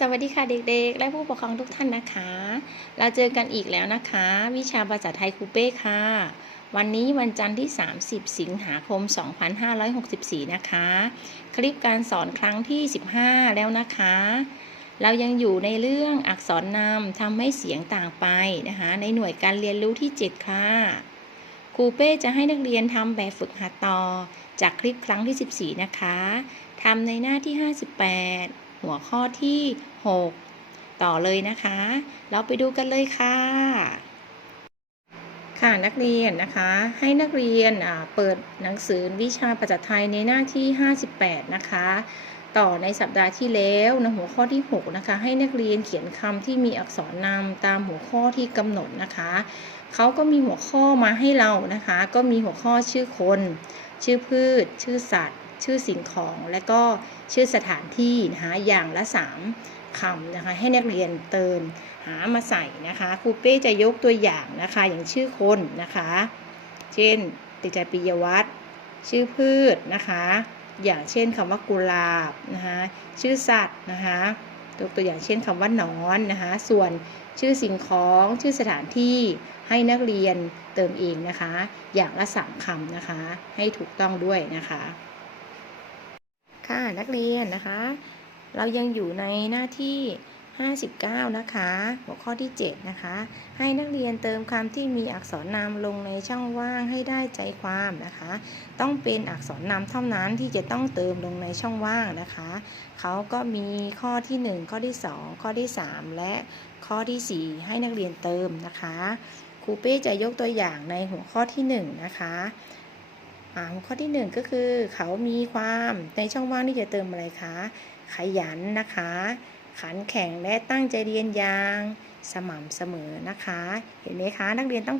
สวัสดีค่ะเด็กๆ และผู้ปกครองทุกท่านนะคะ เราเจอกันอีกแล้วนะคะ วิชาภาษาไทยครูเป้ค่ะ วันนี้วันจันทร์ที่ 30 สิงหาคม 2564 นะคะ คลิปการสอนครั้งที่ 15 แล้วนะคะ เรายังอยู่ในเรื่องอักษรนำทำให้เสียงต่างไปนะคะ ในหน่วยการเรียนรู้ที่ 7 ค่ะครูเป้จะให้นักเรียนทำแบบฝึกหัดต่อ จากคลิปครั้งที่ 14 นะคะทำในหน้าที่ 58 หัวข้อที่ 6 ต่อเลยนะคะ เราไปดูกันเลยค่ะ ค่ะนักเรียนนะคะ ให้นักเรียนอ่าเปิดหนังสือวิชาภาษาไทยในหน้าที่ 58 นะคะ ต่อในสัปดาห์ที่แล้วนะหัวข้อที่ 6 นะคะ ให้นักเรียนเขียนคำที่มีอักษรนำตามหัวข้อที่กำหนดนะคะเขาก็มีหัวข้อมาให้เรานะคะ ก็มีหัวข้อชื่อคน ชื่อพืช ชื่อสัตว์ ชื่อสิ่งของและก็ชื่อสถานที่นะคะอย่างละ 3คำนะคะให้นักเรียนเติมหามาใส่นะคะครูเป้จะยกตัวอย่างนะคะอย่างชื่อคนนะคะ เช่นเด็กชายปิยวัฒน์ชื่อพืชนะคะ อย่างเช่นคำว่ากุหลาบนะคะชื่อสัตว์นะคะยกตัวอย่างเช่นคำว่าหนอนนะคะส่วนชื่อสิ่งของชื่อสถานที่ให้นักเรียนเติมเองนะคะ อย่างละสามคำนะคะ ให้ถูกต้องด้วยนะคะ ค่ะนักเรียนนะคะ เรายังอยู่ในหน้าที่ 59 นะคะ หัวข้อที่ 7 นะคะ ให้นักเรียนเติมคำที่มีอักษรนำลงในช่องว่างให้ได้ใจความนะคะ ต้องเป็นอักษรนำเท่านั้นที่จะต้องเติมลงในช่องว่างนะคะ เขาก็มีข้อที่ 1 ข้อที่ 2 ข้อที่ 3 และข้อที่ 4 ให้นักเรียนเติมนะคะครูเป้จะยกตัวอย่างในหัวข้อที่ 1 นะคะ ข้อที่ 1 ก็คือ เขามีความในช่องว่างที่จะเติมอะไรคะ ขยันนะคะ ขันแข็งและตั้งใจเรียนอย่างสม่ำเสมอนะคะ เห็นไหมคะนักเรียนต้อง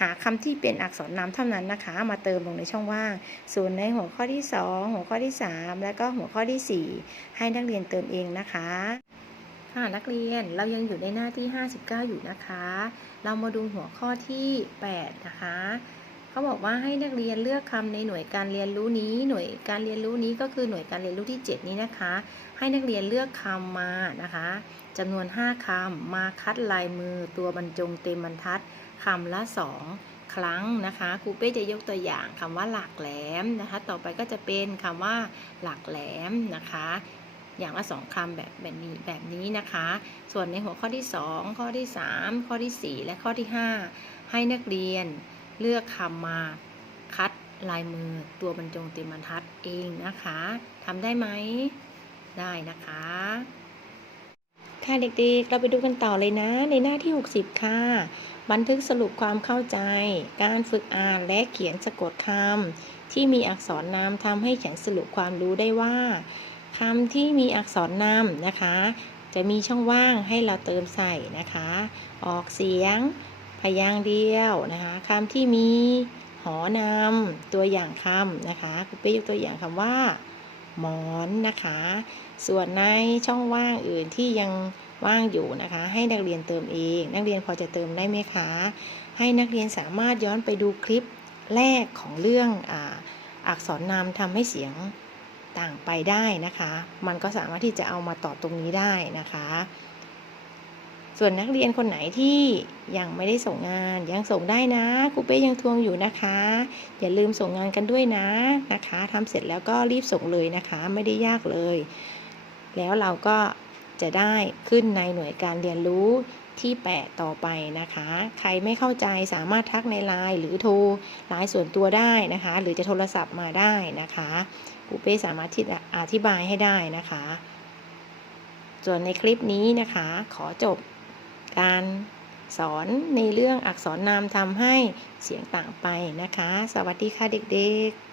หาคำที่เป็นอักษรนำเท่านั้นนะคะ มาเติมลงในช่องว่าง ส่วนในหัวข้อที่ 2 หัวข้อที่ 3 และก็หัวข้อที่ 4 ให้นักเรียนเติมเองนะคะค่ะนักเรียนเรายังอยู่ในหน้าที่ 59 อยู่นะคะ เรามาดูหัวข้อที่ 8 นะคะ เขาบอกว่าให้นักเรียนเลือกคำในหน่วยการเรียนรู้นี้ หน่วยการเรียนรู้นี้ก็คือหน่วยการเรียนรู้ที่ 7 นี้นะคะ ให้นักเรียนเลือกคำมานะคะจำนวน 5คำมาคัดลายมือตัวบรรจงเต็มบรรทัดคำละ 2 ครั้งนะคะครูเป้จะยกตัวอย่างคำว่าหลักแหลมนะคะ ต่อไปก็จะเป็นคำว่าหลักแหลมนะคะอย่างละสองคำแบบแบบนี้แบบนี้นะคะ ส่วนในหัวข้อที่ 2 ข้อที่ 3 ข้อทีสี่4 และข้อที่ 5 ให้นักเรียน เลือกคำมาคัดลายมือตัวบรรจงเต็มบรรทัดเองนะคะทำได้ไหม ได้นะคะ ค่ะเด็กๆ เราไปดูกันต่อเลยนะ ในหน้าที่ 60 ค่ะ บันทึกสรุปความเข้าใจ การฝึกอ่านและเขียนสะกดคำที่มีอักษรนำทำให้เขียนสรุปความรู้ได้ว่าคำที่มีอักษรนำนะคะ จะมีช่องว่างให้เราเติมใส่นะคะ ออกเสียง พยางค์เดียวนะคะคำที่มีหอนำตัวอย่างคำนะคะครูเป้ยกตัวอย่างคำว่า หมอนนะคะ ส่วนในช่องว่างอื่นที่ยังว่างอยู่นะคะ ให้นักเรียนเติมเอง นักเรียนพอจะเติมได้ไหมคะ ให้นักเรียนสามารถย้อนไปดูคลิปแรกของเรื่องอ,อักษรนำทำให้เสียงต่างไปได้นะคะ มันก็สามารถที่จะเอามาต่อตรงนี้ได้นะคะ ส่วนนักเรียนคนไหนที่ยังไม่ได้ส่งงานยังส่งได้นะครูเป้ยังทวงอยู่นะคะ อย่าลืมส่งงานกันด้วยนะนะคะทำเสร็จแล้วก็รีบส่งเลยนะคะ ไม่ได้ยากเลย แล้วเราก็จะได้ขึ้นในหน่วยการเรียนรู้ที่ 8 ต่อไปนะคะ ใครไม่เข้าใจสามารถทักในไลน์หรือโทรไลน์ส่วนตัวได้นะคะ หรือจะโทรศัพท์มาได้นะคะครูเป้สามารถที่อธิบายให้ได้นะคะ ส่วนในคลิปนี้นะคะ ขอจบ การสอนในเรื่องอักษรนามทำให้เสียงต่างไปนะคะ สวัสดีค่ะเด็กๆ